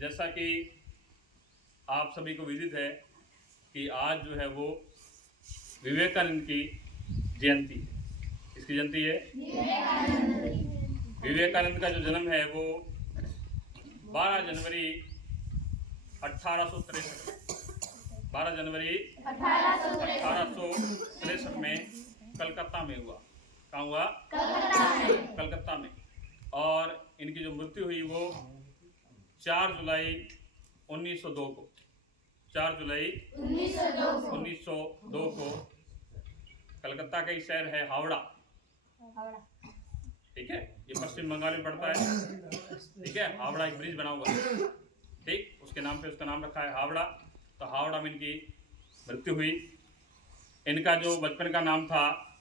जैसा कि आप सभी को विदित है कि आज जो है वो विवेकानंद की जयंती है। किसकी जयंती है? विवेकानंद का जो जन्म है वो 12 जनवरी 1863 में कलकत्ता में हुआ। कहाँ हुआ? कलकत्ता में। और इनकी जो मृत्यु हुई वो 4 जुलाई 1902 को 4 जुलाई 1902 को कलकत्ता का ही शहर है हावड़ा। ठीक है, ये पश्चिम बंगाल में पड़ता है। ठीक है, हावड़ा एक ब्रिज बना हुआ है, ठीक, उसके नाम पे उसका नाम रखा है हावड़ा। तो हावड़ा में इनकी मृत्यु हुई। इनका जो बचपन का नाम था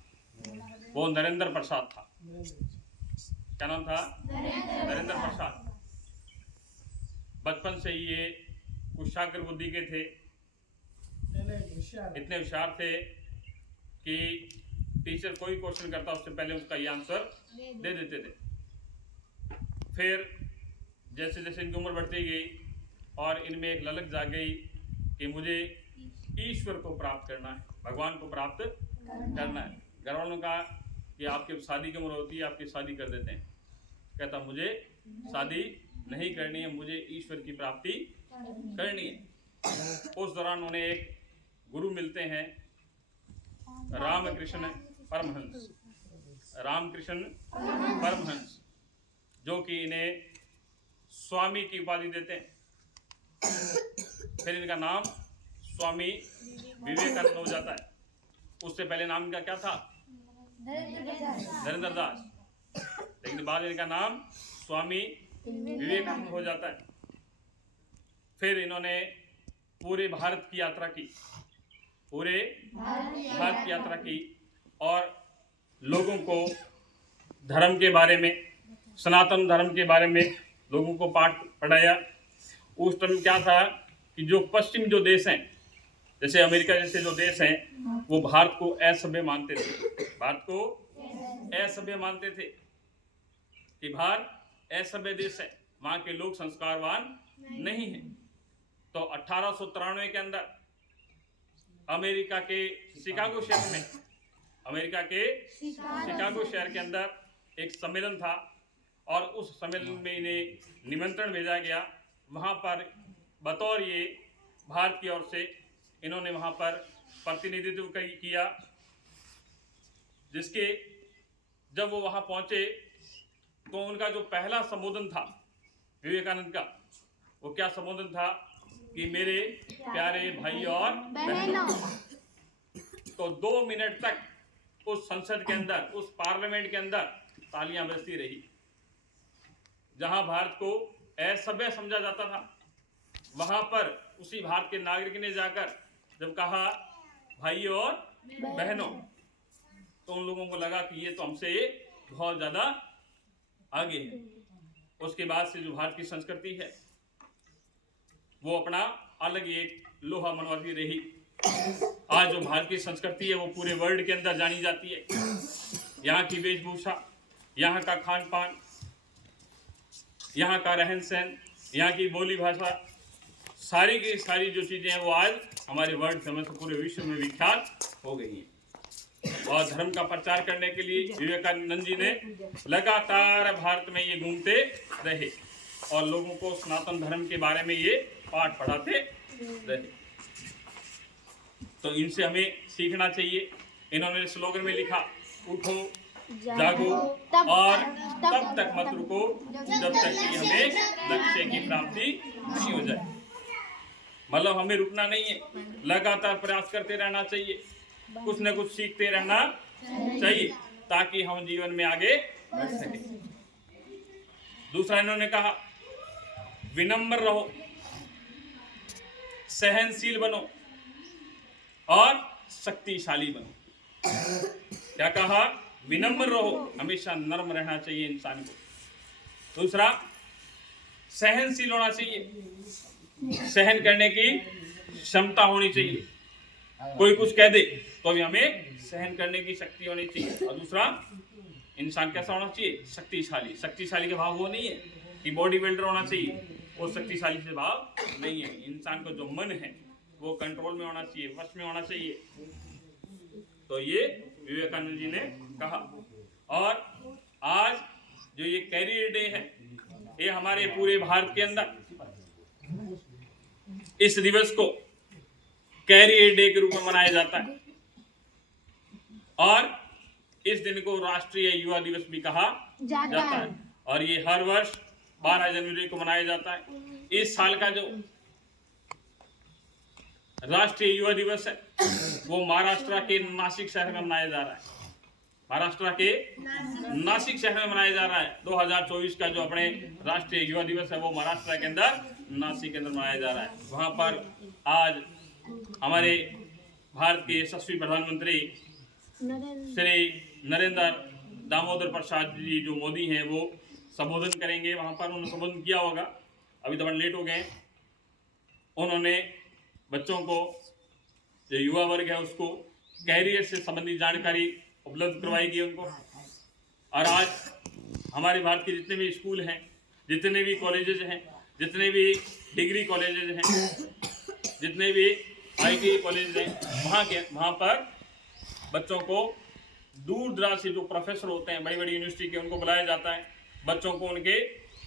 वो नरेंद्र प्रसाद था। क्या नाम था? नरेंद्र प्रसाद। बचपन से ही ये कुशाग्र बुद्धि के थे, इतने होशियार थे कि टीचर कोई क्वेश्चन करता उससे पहले उसका ये आंसर दे देते थे। फिर जैसे जैसे इनकी उम्र बढ़ती गई और इनमें एक ललक जाग गई कि मुझे ईश्वर को प्राप्त करना है, भगवान को प्राप्त करना है। घर वालों का कि आपकी शादी की उम्र होती है, आपकी शादी कर देते हैं। कहता मुझे शादी नहीं करनी है, मुझे ईश्वर की प्राप्ति करनी है। उस दौरान उन्हें एक गुरु मिलते हैं, रामकृष्ण परमहंस, जो कि इन्हें स्वामी की उपाधि देते हैं। फिर इनका नाम स्वामी विवेकानंद हो जाता है। उससे पहले नाम इनका क्या था? नरेंद्र दास। लेकिन बाद इनका नाम स्वामी विवेकानंद हो जाता है। फिर इन्होंने पूरे भारत की यात्रा की, और लोगों को धर्म के बारे में, सनातन धर्म के बारे में लोगों को पाठ पढ़ाया। उस टाइम क्या था कि जो पश्चिम जो देश हैं, जैसे अमेरिका जैसे जो देश हैं, वो भारत को असभ्य मानते थे। कि भारत असभ्य देश है, वहाँ के लोग संस्कारवान नहीं हैं। तो 1893 के अंदर अमेरिका के शिकागो शहर के अंदर एक सम्मेलन था, और उस सम्मेलन में इन्हें निमंत्रण भेजा गया। वहाँ पर बतौर ये भारत की ओर से इन्होंने वहाँ पर प्रतिनिधित्व किया, जिसके जब वो वहाँ पहुँचे तो उनका जो पहला संबोधन था विवेकानंद का, वो क्या संबोधन था कि मेरे प्यारे भाई और बहनों। तो 2 मिनट तक उस संसद के अंदर, उस पार्लियामेंट के अंदर तालियां बजती रही। जहां भारत को असभ्य समझा जाता था, वहां पर उसी भारत के नागरिक ने जाकर जब कहा भाई और बहनों, तो उन लोगों को लगा कि ये तो हमसे बहुत ज्यादा आगे है। उसके बाद से जो भारत की संस्कृति है वो अपना अलग एक लोहा मनवाती रही। आज जो भारत की संस्कृति है वो पूरे वर्ल्ड के अंदर जानी जाती है। यहाँ की वेशभूषा, यहाँ का खान पान, यहाँ का रहन सहन, यहाँ की बोली भाषा, सारी की सारी जो चीजें हैं वो आज हमारे वर्ल्ड फेमस पूरे विश्व में विख्यात हो गई हैं। और धर्म का प्रचार करने के लिए विवेकानंद जी ने लगातार भारत में ये घूमते रहे और लोगों को सनातन धर्म के बारे में ये पाठ पढ़ाते रहे। तो इनसे हमें सीखना चाहिए। इन्होंने स्लोगन में लिखा, उठो जागो और तब तक मत रुको जब तक कि हमें लक्ष्य की प्राप्ति नहीं हो जाए। मतलब हमें रुकना नहीं है, लगातार प्रयास करते रहना चाहिए, कुछ न कुछ सीखते रहना चाहिए ताकि हम जीवन में आगे बढ़ सके। दूसरा इन्होंने कहा, विनम्र रहो, सहनशील बनो और शक्तिशाली बनो। क्या कहा? विनम्र रहो, हमेशा नर्म रहना चाहिए इंसान को। दूसरा, सहनशील होना चाहिए, सहन करने की क्षमता होनी चाहिए। कोई कुछ कह दे तो भी हमें सहन करने की शक्ति होनी चाहिए। और दूसरा, इंसान कैसा होना चाहिए? शक्तिशाली। शक्तिशाली का भाव वो नहीं है कि बॉडी बिल्डर होना चाहिए, वो शक्तिशाली स्वभाव नहीं है। इंसान को जो मन है वो कंट्रोल में होना चाहिए, वश में होना चाहिए। तो ये विवेकानंद जी ने कहा। और आज जो ये कैरियर डे है, ये हमारे पूरे भारत के अंदर इस दिवस को कैरियर डे के रूप में मनाया जाता है और इस दिन को राष्ट्रीय युवा दिवस भी कहा जाता है। और ये हर वर्ष 12 जनवरी को मनाया जाता है। इस साल का जो राष्ट्रीय युवा दिवस है वो महाराष्ट्र के नासिक शहर में मनाया जा रहा है। महाराष्ट्र के नासिक शहर में मनाया जा रहा है। 2024 का जो अपने राष्ट्रीय युवा दिवस है वो महाराष्ट्र के अंदर नासिक के अंदर मनाया जा रहा है। वहां पर आज हमारे भारत के यशस्वी प्रधानमंत्री श्री नरेंद्र दामोदर प्रसाद जी जो मोदी हैं वो संबोधन करेंगे। वहां पर उन्होंने संबोधन किया होगा, अभी तो लेट हो गए। उन्होंने बच्चों को, जो युवा वर्ग है उसको कैरियर से संबंधित जानकारी उपलब्ध करवाई गई उनको। और आज हमारे भारत के जितने भी स्कूल हैं, जितने भी कॉलेजेस हैं, जितने भी डिग्री कॉलेजेस हैं, जितने भी IIT कॉलेज हैं, वहाँ पर बच्चों को दूर दराज से जो प्रोफेसर होते हैं बड़ी बड़ी यूनिवर्सिटी के, उनको बुलाया जाता है। बच्चों को उनके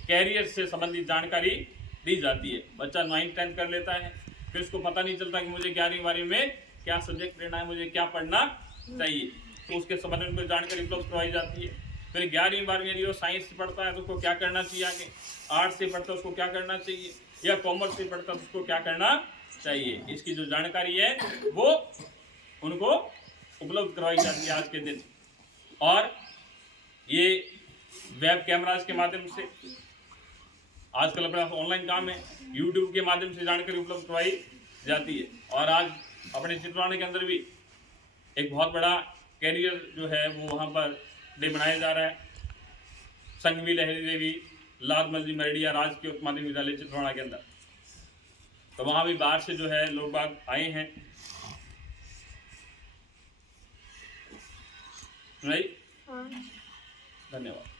कैरियर से संबंधित जानकारी दी जाती है। बच्चा 9th 10th कर लेता है, फिर उसको पता नहीं चलता कि मुझे 11वीं 12वीं में क्या सब्जेक्ट लेना है, मुझे क्या पढ़ना चाहिए। तो उसके संबंध में जानकारी उपलब्ध करवाई जाती है। फिर 11वीं 12वीं यदि वो साइंस से पढ़ता है तो उसको क्या करना चाहिए, आगे आर्ट्स से पढ़ता है उसको क्या करना चाहिए, या कॉमर्स से पढ़ता है तो उसको क्या करना चाहिए, इसकी जो जानकारी है वो उनको उपलब्ध करवाई जाती है आज के दिन। और ये वेब कैमराज के माध्यम से, आजकल अपना ऑनलाइन काम है, यूट्यूब के माध्यम से जानकारी उपलब्ध करवाई जाती है। और आज अपने चित्रवाणी के अंदर भी एक बहुत बड़ा कैरियर जो है वो वहाँ पर डे मनाया जा रहा है। संघवी लहरी देवी लाद मस्जिद मरडिया राजकीय उच्च माध्यमिक विद्यालय चित्रवाड़ा के अंदर, तो वहाँ भी बाहर से जो है लोग बाग आए हैं। राइट, धन्यवाद।